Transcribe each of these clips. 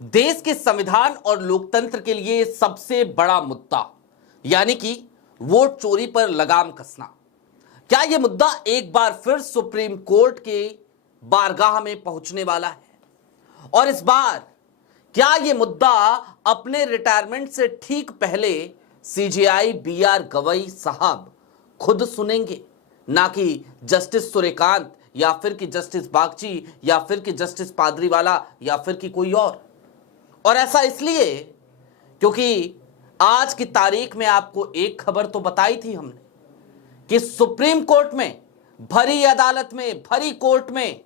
देश के संविधान और लोकतंत्र के लिए सबसे बड़ा मुद्दा यानी कि वोट चोरी पर लगाम कसना। क्या यह मुद्दा एक बार फिर सुप्रीम कोर्ट के बारगाह में पहुंचने वाला है? और इस बार क्या यह मुद्दा अपने रिटायरमेंट से ठीक पहले सीजेआई बीआर गवई साहब खुद सुनेंगे, ना कि जस्टिस सूर्यकांत या फिर कि जस्टिस बागची या फिर कि जस्टिस पादरीवाला या फिर कि कोई और ऐसा इसलिए क्योंकि आज की तारीख में आपको एक खबर तो बताई थी हमने कि सुप्रीम कोर्ट में, भरी अदालत में, भरी कोर्ट में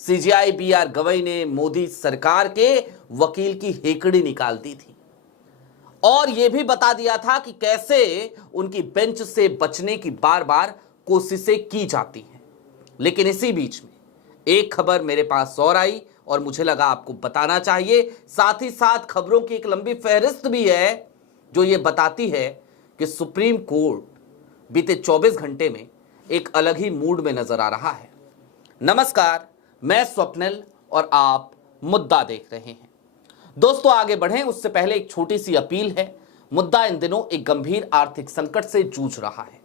सीजेआई बीआर गवई ने मोदी सरकार के वकील की हेकड़ी निकाल दी थी और यह भी बता दिया था कि कैसे उनकी बेंच से बचने की बार बार कोशिशें की जाती हैं। लेकिन इसी बीच में एक खबर मेरे पास और आई और मुझे लगा आपको बताना चाहिए। साथ ही साथ खबरों की एक लंबी फहरिस्त भी है जो ये बताती है कि सुप्रीम कोर्ट बीते 24 घंटे में एक अलग ही मूड में नजर आ रहा है। नमस्कार, मैं स्वप्निल और आप मुद्दा देख रहे हैं। दोस्तों, आगे बढ़ें उससे पहले एक छोटी सी अपील है। मुद्दा इन दिनों एक गंभीर आर्थिक संकट से जूझ रहा है।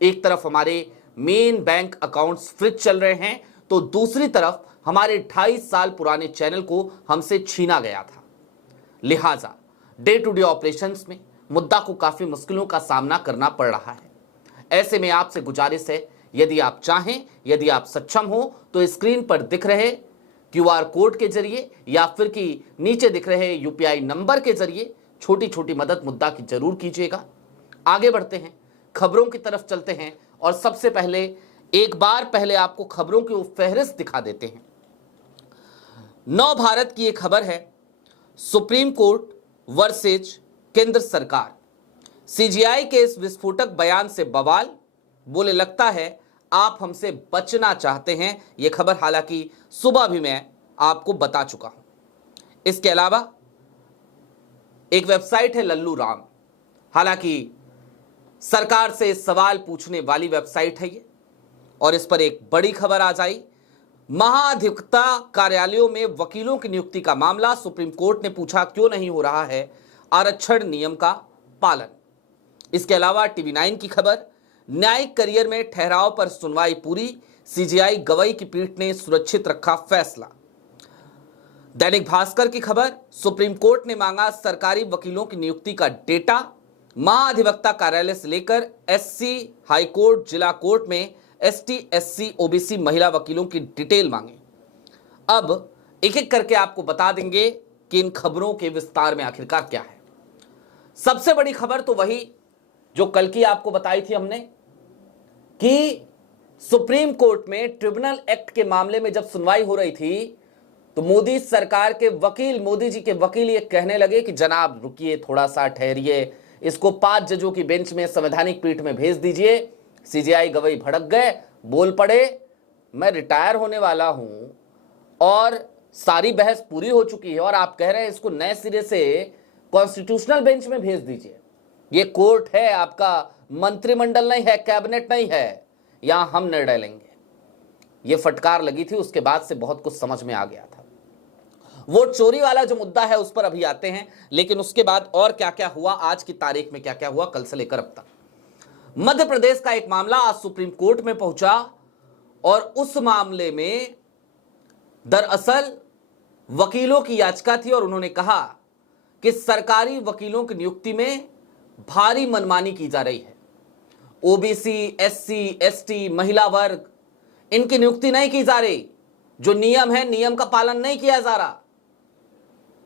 एक तरफ हमारे मेन बैंक अकाउंट्स फ्रीज चल रहे हैं तो दूसरी तरफ हमारे 28 साल पुराने चैनल को हमसे छीना गया था। लिहाजा डे टू डे ऑपरेशंस में मुद्दा को काफी मुश्किलों का सामना करना पड़ रहा है। ऐसे में आपसे गुजारिश है, यदि आप चाहें, यदि आप सक्षम हो तो स्क्रीन पर दिख रहे क्यूआर कोड के जरिए या फिर कि नीचे दिख रहे यूपीआई नंबर के जरिए छोटी छोटी मदद मुद्दा की जरूर कीजिएगा। आगे बढ़ते हैं, खबरों की तरफ चलते हैं और सबसे पहले एक बार पहले आपको खबरों की फहरिस्त दिखा देते हैं। नव भारत की एक खबर है, सुप्रीम कोर्ट वर्सेज केंद्र सरकार। सीजीआई के इस विस्फोटक बयान से बवाल, बोले लगता है आप हमसे बचना चाहते हैं। यह खबर हालांकि सुबह भी मैं आपको बता चुका हूं। इसके अलावा एक वेबसाइट है लल्लू राम, हालांकि सरकार से सवाल पूछने वाली वेबसाइट है ये, और इस पर एक बड़ी खबर आ जाई। महाधिवक्ता कार्यालयों में वकीलों की नियुक्ति का मामला, सुप्रीम कोर्ट ने पूछा क्यों नहीं हो रहा है आरक्षण नियम का पालन। इसके अलावा टीवी 9 की खबर, न्यायिक करियर में ठहराव पर सुनवाई पूरी, सीजेआई गवई की पीठ ने सुरक्षित रखा फैसला। दैनिक भास्कर की खबर, सुप्रीम कोर्ट ने मांगा सरकारी वकीलों की नियुक्ति का डेटा, महाधिवक्ता कार्यालय से लेकर एससी हाईकोर्ट जिला कोर्ट में एसटी एससी ओबीसी महिला वकीलों की डिटेल मांगे। अब एक एक करके आपको बता देंगे कि इन खबरों के विस्तार में आखिरकार क्या है। सबसे बड़ी खबर तो वही जो कल की आपको बताई थी हमने कि सुप्रीम कोर्ट में ट्रिब्यूनल एक्ट के मामले में जब सुनवाई हो रही थी तो मोदी सरकार के वकील, मोदी जी के वकील ये कहने लगे कि जनाब रुकिए, थोड़ा सा ठहरिए, इसको 5 जजों की बेंच में संवैधानिक पीठ में भेज दीजिए। सीजेआई गवई भड़क गए, बोल पड़े मैं रिटायर होने वाला हूं और सारी बहस पूरी हो चुकी है और आप कह रहे हैं इसको नए सिरे से कॉन्स्टिट्यूशनल बेंच में भेज दीजिए। ये कोर्ट है, आपका मंत्रिमंडल नहीं है, कैबिनेट नहीं है, यहां हम निर्णय लेंगे। ये फटकार लगी थी, उसके बाद से बहुत कुछ समझ में आ गया था। वोट चोरी वाला जो मुद्दा है उस पर अभी आते हैं, लेकिन उसके बाद और क्या क्या हुआ, आज की तारीख में क्या क्या हुआ कल से लेकर अब तक। मध्य प्रदेश का एक मामला आज सुप्रीम कोर्ट में पहुंचा और उस मामले में दरअसल वकीलों की याचिका थी और उन्होंने कहा कि सरकारी वकीलों की नियुक्ति में भारी मनमानी की जा रही है। ओबीसी, एससी, एसटी, महिला वर्ग, इनकी नियुक्ति नहीं की जा रही। जो नियम है, नियम का पालन नहीं किया जा रहा।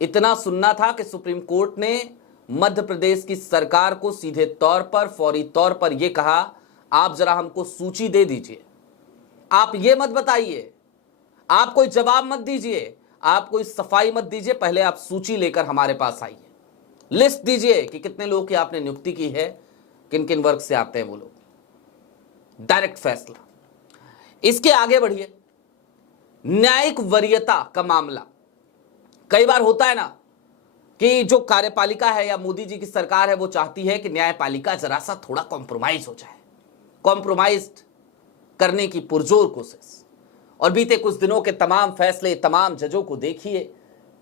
इतना सुनना था कि सुप्रीम कोर्ट ने मध्य प्रदेश की सरकार को सीधे तौर पर, फौरी तौर पर यह कहा, आप जरा हमको सूची दे दीजिए। आप ये मत बताइए, आप कोई जवाब मत दीजिए, आप कोई सफाई मत दीजिए, पहले आप सूची लेकर हमारे पास आइए, लिस्ट दीजिए कि कितने लोग की आपने नियुक्ति की है, किन किन वर्ग से आते हैं वो लोग। डायरेक्ट फैसला। इसके आगे बढ़िए, न्यायिक वरीयता का मामला। कई बार होता है ना कि जो कार्यपालिका है या मोदी जी की सरकार है वो चाहती है कि न्यायपालिका जरा सा थोड़ा कॉम्प्रोमाइज हो जाए, कॉम्प्रोमाइज करने की पुरजोर कोशिश। और बीते कुछ दिनों के तमाम फैसले, तमाम जजों को देखिए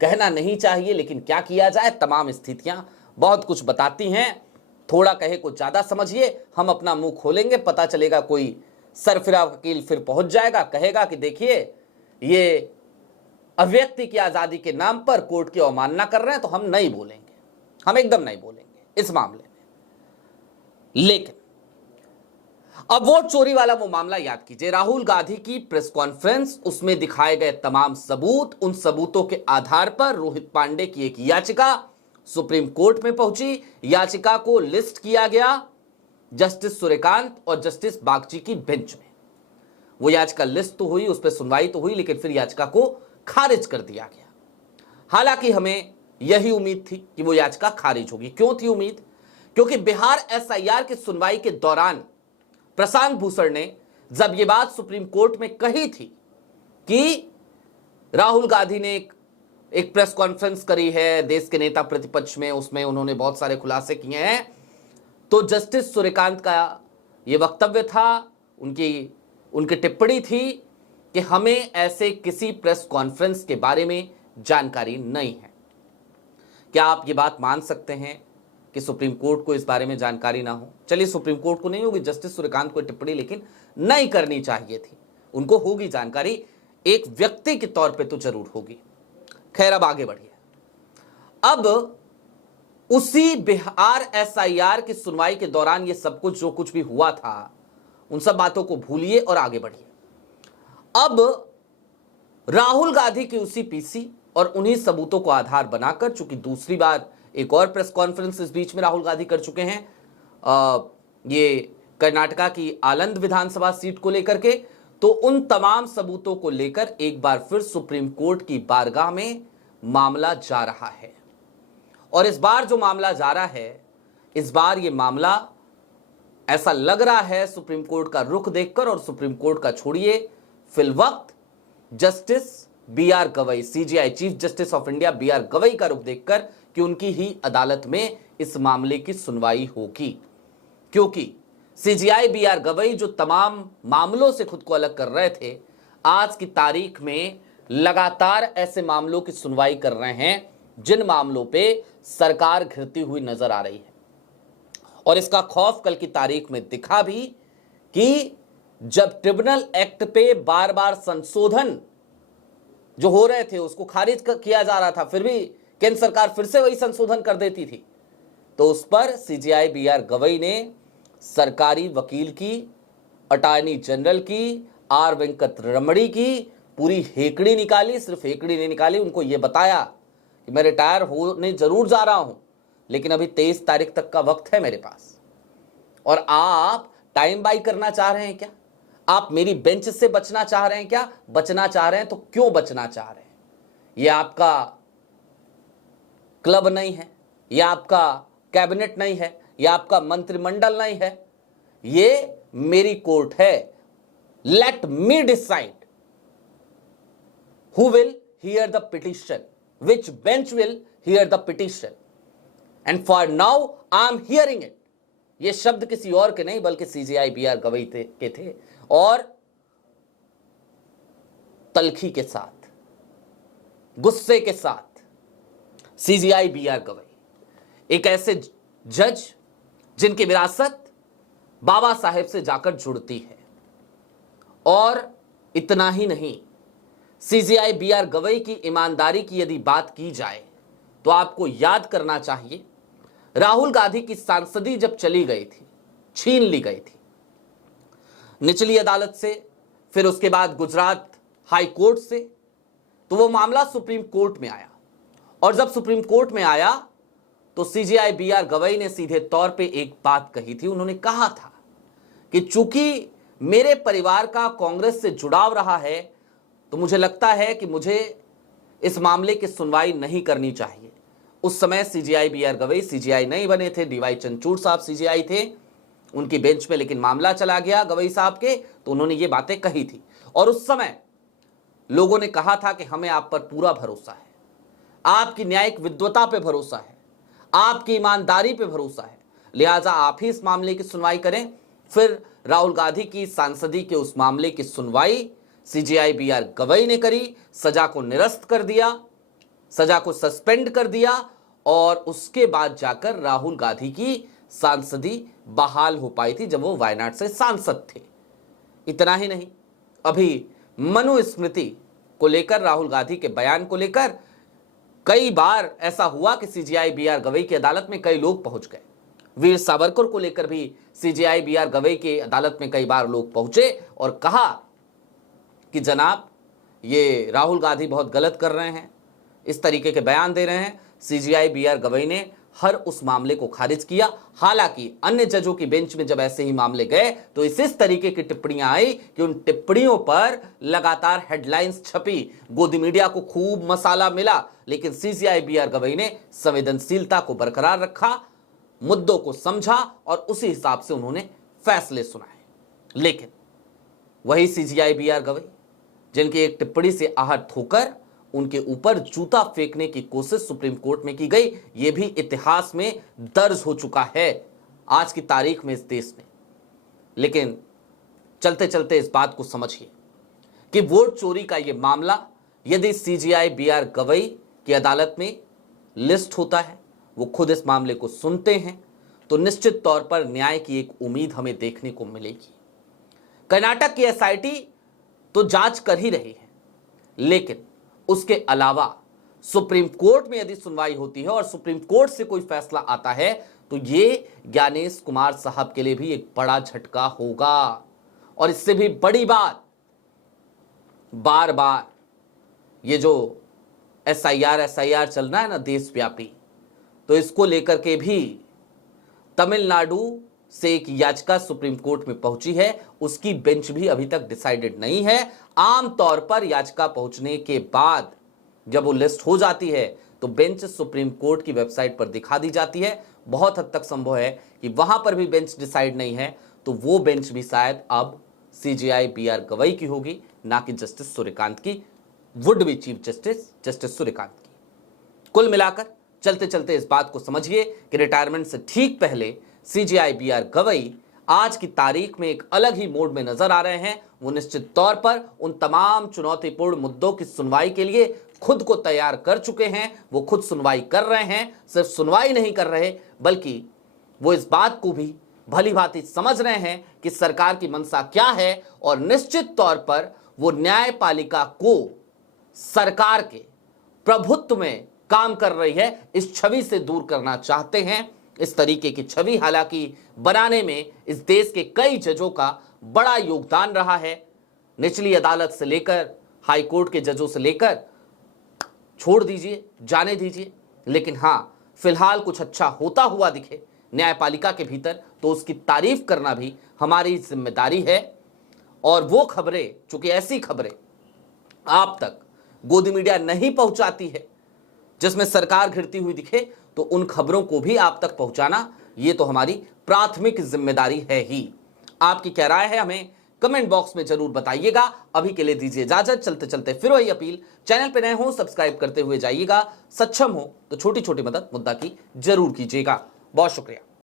कहना नहीं चाहिए, लेकिन क्या किया जाए, तमाम स्थितियां बहुत कुछ बताती हैं। थोड़ा कहे कुछ ज्यादा समझिए, हम अपना मुंह खोलेंगे, पता चलेगा कोई सरफिरा वकील फिर पहुंच जाएगा, कहेगा कि देखिए ये अभिव्यक्ति की आजादी के नाम पर कोर्ट की अवमानना कर रहे हैं, तो हम नहीं बोलेंगे, हम एकदम नहीं बोलेंगे इस मामले में। लेकिन अब वोट चोरी वाला वो मामला याद कीजिए, राहुल गांधी की प्रेस कॉन्फ्रेंस, उसमें दिखाए गए तमाम सबूत, उन सबूतों के आधार पर रोहित पांडे की एक याचिका सुप्रीम कोर्ट में पहुंची। याचिका को लिस्ट किया गया जस्टिस सूर्यकांत और जस्टिस बागची की बेंच में। वो याचिका लिस्ट तो हुई, उस पर सुनवाई तो हुई, लेकिन फिर याचिका को खारिज कर दिया गया। हालांकि हमें यही उम्मीद थी कि वो याचिका खारिज होगी। क्यों थी उम्मीद? क्योंकि बिहार एसआईआर की सुनवाई के दौरान प्रशांत भूषण ने जब ये बात सुप्रीम कोर्ट में कही थी कि राहुल गांधी ने एक प्रेस कॉन्फ्रेंस करी है देश के नेता प्रतिपक्ष में, उसमें उन्होंने बहुत सारे खुलासे किए हैं, तो जस्टिस सूर्यकांत का यह वक्तव्य था, उनकी टिप्पणी थी कि हमें ऐसे किसी प्रेस कॉन्फ्रेंस के बारे में जानकारी नहीं है। क्या आप ये बात मान सकते हैं कि सुप्रीम कोर्ट को इस बारे में जानकारी ना हो? चलिए, सुप्रीम कोर्ट को नहीं होगी, जस्टिस सूर्यकांत को टिप्पणी लेकिन नहीं करनी चाहिए थी, उनको होगी जानकारी, एक व्यक्ति के तौर पे तो जरूर होगी। खैर, अब आगे बढ़िए। अब उसी बिहार एसआईआर की सुनवाई के दौरान ये सब कुछ जो कुछ भी हुआ था, उन सब बातों को भूलिए और आगे बढ़िए। अब राहुल गांधी की उसी पीसी और उन्हीं सबूतों को आधार बनाकर, चूंकि दूसरी बार एक और प्रेस कॉन्फ्रेंस इस बीच में राहुल गांधी कर चुके हैं, ये कर्नाटका की आलंद विधानसभा सीट को लेकर के, तो उन तमाम सबूतों को लेकर एक बार फिर सुप्रीम कोर्ट की बारगाह में मामला जा रहा है। और इस बार जो मामला जा रहा है, इस बार ये मामला ऐसा लग रहा है सुप्रीम कोर्ट का रुख देखकर, और सुप्रीम कोर्ट का छोड़िए, फिलवक्त justice B R. Gavai, CJI chief justice of India B R. Gavai का रुख देखकर कि उनकी ही अदालत में इस मामले की सुनवाई होगी। क्योंकि सीजेआई बी.आर. गवई जो तमाम मामलों से खुद को अलग कर रहे थे, आज की तारीख में लगातार ऐसे मामलों की सुनवाई कर रहे हैं जिन मामलों पे सरकार घिरती हुई नजर आ रही है। और इसका खौफ कल की तारीख में दिखा भी कि जब ट्रिब्यूनल एक्ट पे बार बार संशोधन जो हो रहे थे उसको खारिज किया जा रहा था, फिर भी केंद्र सरकार फिर से वही संशोधन कर देती थी, तो उस पर सीजेआई बी.आर. गवई ने सरकारी वकील की, अटॉर्नी जनरल की, आर वेंकट रमणी की पूरी हेकड़ी निकाली। सिर्फ हेकड़ी नहीं निकाली, उनको यह बताया कि मैं रिटायर होने जरूर जा रहा हूं, लेकिन अभी 23 तारीख तक का वक्त है मेरे पास, और आप टाइम बाई करना चाह रहे हैं क्या? आप मेरी बेंच से बचना चाह रहे हैं क्या? बचना चाह रहे हैं तो क्यों बचना चाह रहे हैं? यह आपका क्लब नहीं है, यह आपका कैबिनेट नहीं है, यह आपका मंत्रिमंडल नहीं है, यह मेरी कोर्ट है। Let me decide who will hear the petition, which bench will hear the petition, and for now I am hearing it. ये शब्द किसी और के नहीं बल्कि सीजेआई बी.आर. गवई के थे, और तलखी के साथ, गुस्से के साथ सीजेआई बी.आर. गवई, एक ऐसे जज जिनकी विरासत बाबा साहेब से जाकर जुड़ती है। और इतना ही नहीं, सीजेआई बी.आर. गवई की ईमानदारी की यदि बात की जाए तो आपको याद करना चाहिए, राहुल गांधी की सांसदी जब चली गई थी, छीन ली गई थी निचली अदालत से, फिर उसके बाद गुजरात हाई कोर्ट से, तो वो मामला सुप्रीम कोर्ट में आया। और जब सुप्रीम कोर्ट में आया तो सीजेआई बी.आर. गवई ने सीधे तौर पे एक बात कही थी। उन्होंने कहा था कि चूंकि मेरे परिवार का कांग्रेस से जुड़ाव रहा है, तो मुझे लगता है कि मुझे इस मामले की सुनवाई नहीं करनी चाहिए। उस समय सीजेआई बी.आर. गवई सीजेआई नहीं बने थे, डीवाई चंद्रचूड़ साहब सीजेआई थे उनकी बेंच पे, लेकिन मामला चला गया गवई साहब के, तो उन्होंने ये बातें कही थी। और उस समय लोगों ने कहा था कि हमें आप पर पूरा भरोसा है, आपकी न्यायिक विद्वता पे भरोसा है, आपकी ईमानदारी पे भरोसा है, लिहाजा आप ही इस मामले की सुनवाई करें। फिर राहुल गांधी की सांसदी के उस मामले की सुनवाई सीजेआई बी.आर. गवई ने करी, सजा को निरस्त कर दिया, सजा को सस्पेंड कर दिया और उसके बाद जाकर राहुल गांधी की सांसदी बहाल हो पाई थी जब वो वायनाड से सांसद थे। इतना ही नहीं, अभी मनुस्मृति को लेकर, राहुल गांधी के बयान को लेकर कई बार ऐसा हुआ कि सीजेआई बीआर गवई की अदालत में कई लोग पहुंच गए। वीर सावरकर को लेकर भी सीजेआई बीआर गवई की अदालत में कई बार लोग पहुंचे और कहा कि जनाब ये राहुल गांधी बहुत गलत कर रहे हैं, इस तरीके के बयान दे रहे हैं। सीजेआई बीआर गवई ने हर उस मामले को खारिज किया। हालांकि अन्य जजों की बेंच में जब ऐसे ही मामले गए तो इस तरीके की टिप्पणियां आई कि उन टिप्पणियों पर लगातार हेडलाइंस छपी, गोदी मीडिया को खूब मसाला मिला, लेकिन सीजेआई बीआर गवई ने संवेदनशीलता को बरकरार रखा, मुद्दों को समझा और उसी हिसाब से उन्होंने फैसले सुनाए। लेकिन वही सीजेआई बीआर गवई जिनकी एक टिप्पणी से आहत होकर उनके ऊपर जूता फेंकने की कोशिश सुप्रीम कोर्ट में की गई, यह भी इतिहास में दर्ज हो चुका है आज की तारीख में इस देश में। लेकिन चलते चलते इस बात को समझिए कि वोट चोरी का यह मामला यदि सीजेआई बीआर गवई की अदालत में लिस्ट होता है, वो खुद इस मामले को सुनते हैं, तो निश्चित तौर पर न्याय की एक उम्मीद हमें देखने को मिलेगी। कर्नाटक की एसआईटी तो जांच कर ही रही है, लेकिन उसके अलावा सुप्रीम कोर्ट में यदि सुनवाई होती है और सुप्रीम कोर्ट से कोई फैसला आता है तो ये ज्ञानेश कुमार साहब के लिए भी एक बड़ा झटका होगा। और इससे भी बड़ी बात, बार बार ये जो एसआईआर चल रहा है ना देशव्यापी, तो इसको लेकर के भी तमिलनाडु से एक याचिका सुप्रीम कोर्ट में पहुंची है, उसकी बेंच भी अभी तक डिसाइडेड नहीं है। आमतौर पर याचिका पहुंचने के बाद जब वो लिस्ट हो जाती है तो बेंच सुप्रीम कोर्ट की वेबसाइट पर दिखा दी जाती है। बहुत हद तक संभव है कि वहां पर भी बेंच डिसाइड नहीं है तो वो बेंच भी शायद अब सीजेआई बीआर गवई की होगी, ना कि जस्टिस सूर्यकांत की, would be chief justice Suryakant की। कुल मिलाकर चलते चलते इस बात को समझिए कि रिटायरमेंट से ठीक पहले सीजेआई बीआर गवई आज की तारीख में एक अलग ही मोड में नजर आ रहे हैं। वो निश्चित तौर पर उन तमाम चुनौतीपूर्ण मुद्दों की सुनवाई के लिए खुद को तैयार कर चुके हैं। वो खुद सुनवाई कर रहे हैं, सिर्फ सुनवाई नहीं कर रहे बल्कि वो इस बात को भी भली भांति समझ रहे हैं कि सरकार की मंशा क्या है और निश्चित तौर पर वो न्यायपालिका को सरकार के प्रभुत्व में काम कर रही है इस छवि से दूर करना चाहते हैं। इस तरीके की छवि हालांकि बनाने में इस देश के कई जजों का बड़ा योगदान रहा है, निचली अदालत से लेकर हाई कोर्ट के जजों से लेकर, छोड़ दीजिए, जाने दीजिए। लेकिन हां, फिलहाल कुछ अच्छा होता हुआ दिखे न्यायपालिका के भीतर तो उसकी तारीफ करना भी हमारी जिम्मेदारी है। और वो खबरें, चूंकि ऐसी खबरें आप तक गोदी मीडिया नहीं पहुंचाती है जिसमें सरकार घिरती हुई दिखे, तो उन खबरों को भी आप तक पहुंचाना ये तो हमारी प्राथमिक जिम्मेदारी है ही। आपकी क्या राय है हमें कमेंट बॉक्स में जरूर बताइएगा। अभी के लिए दीजिए इजाजत। चलते चलते फिर वही अपील, चैनल पे नए हो सब्सक्राइब करते हुए जाइएगा, सक्षम हो तो छोटी छोटी मदद मुद्दा की जरूर कीजिएगा। बहुत शुक्रिया।